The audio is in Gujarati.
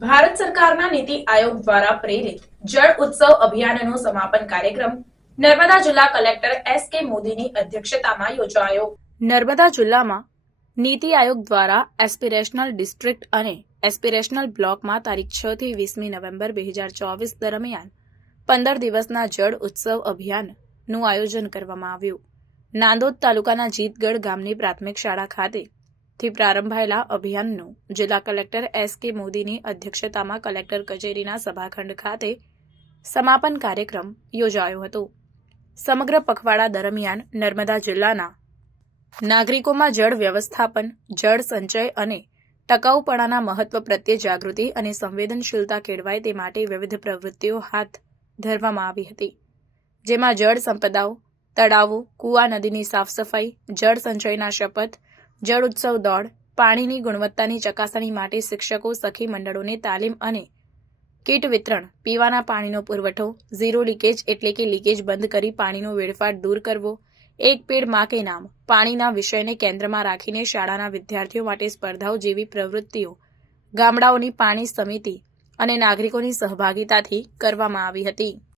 ભારત સરકારના નીતિ આયોગ દ્વારા પ્રેરિત જળ ઉત્સવ અભિયાનનો સમાપન કાર્યક્રમ નર્મદા જિલ્લા કલેક્ટર એસ કે મોદીની અધ્યક્ષતામાં યોજાયો. નર્મદા જિલ્લામાં નીતિ આયોગ દ્વારા એસ્પિરેશનલ ડિસ્ટ્રિક્ટ અને એસ્પિરેશનલ બ્લોકમાં તારીખ છ થી વીસમી નવેમ્બર બે હજાર ચોવીસ દરમિયાન પંદર દિવસના જળ ઉત્સવ અભિયાનનું આયોજન કરવામાં આવ્યું. નાંદોદ તાલુકાના જીતગઢ ગામની પ્રાથમિક શાળા ખાતે થી પ્રારંભાયેલા અભિયાનનું જિલ્લા કલેક્ટર એસ કે મોદીની અધ્યક્ષતામાં કલેક્ટર કચેરીના સભાખંડ ખાતે સમાપન કાર્યક્રમ યોજાયો હતો. સમગ્ર પખવાડા દરમિયાન નર્મદા જિલ્લાના નાગરિકોમાં જળ વ્યવસ્થાપન, જળ સંચય અને ટકાઉપણાના મહત્વ પ્રત્યે જાગૃતિ અને સંવેદનશીલતા કેળવાય તે માટે વિવિધ પ્રવૃત્તિઓ હાથ ધરવામાં આવી હતી. જેમાં જળ સંપદાઓ, તળાવો, કુવા નદીની સાફ સફાઈ, જળ સંચયના શપથ જળ ઉત્સવ દોડ પાણીની ગુણવત્તાની ચકાસણી માટે શિક્ષકો, સખી મંડળોને તાલીમ અને કીટ વિતરણ, પીવાના પાણીનો પુરવઠો, ઝીરો લીકેજ એટલે કે લીકેજ બંધ કરી પાણીનો વેડફાટ દૂર કરવો, એક પેડમાં કે નામ, પાણીના વિષયને કેન્દ્રમાં રાખીને શાળાના વિદ્યાર્થીઓ માટે સ્પર્ધાઓ જેવી પ્રવૃત્તિઓ, ગામડાઓની પાણી સમિતિ અને નાગરિકોની સહભાગીતાથી કરવામાં આવી હતી.